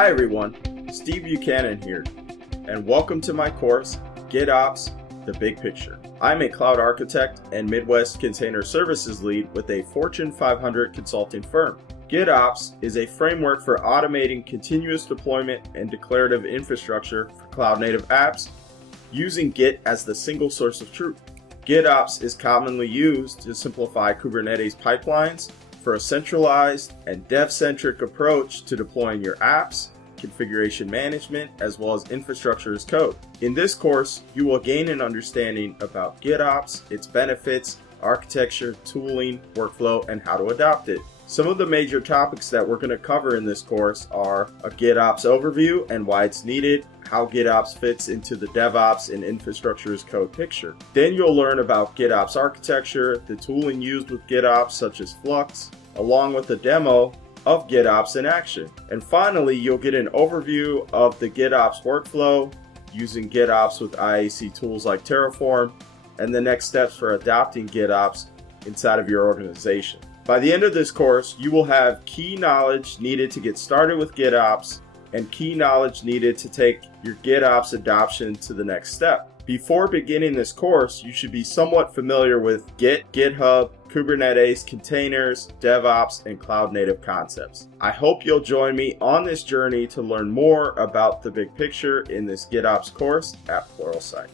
Hi everyone, Steve Buchanan here, and welcome to my course, GitOps, the Big Picture. I'm a cloud architect and Midwest Container Services lead with a Fortune 500 consulting firm. GitOps is a framework for automating continuous deployment and declarative infrastructure for cloud-native apps using Git as the single source of truth. GitOps is commonly used to simplify Kubernetes pipelines for a centralized and dev-centric approach to deploying your apps, configuration management, as well as infrastructure as code. In this course, you will gain an understanding about GitOps, its benefits, architecture, tooling, workflow, and how to adopt it. Some of the major topics that we're going to cover in this course are a GitOps overview and why it's needed, how GitOps fits into the DevOps and infrastructure as code picture. Then you'll learn about GitOps architecture, the tooling used with GitOps such as Flux, along with a demo of GitOps in action. And finally, you'll get an overview of the GitOps workflow using GitOps with IAC tools like Terraform and the next steps for adopting GitOps inside of your organization. By the end of this course, you will have key knowledge needed to get started with GitOps and key knowledge needed to take your GitOps adoption to the next step. Before beginning this course, you should be somewhat familiar with Git, GitHub, Kubernetes, containers, DevOps, and cloud-native concepts. I hope you'll join me on this journey to learn more about the big picture in this GitOps course at Pluralsight.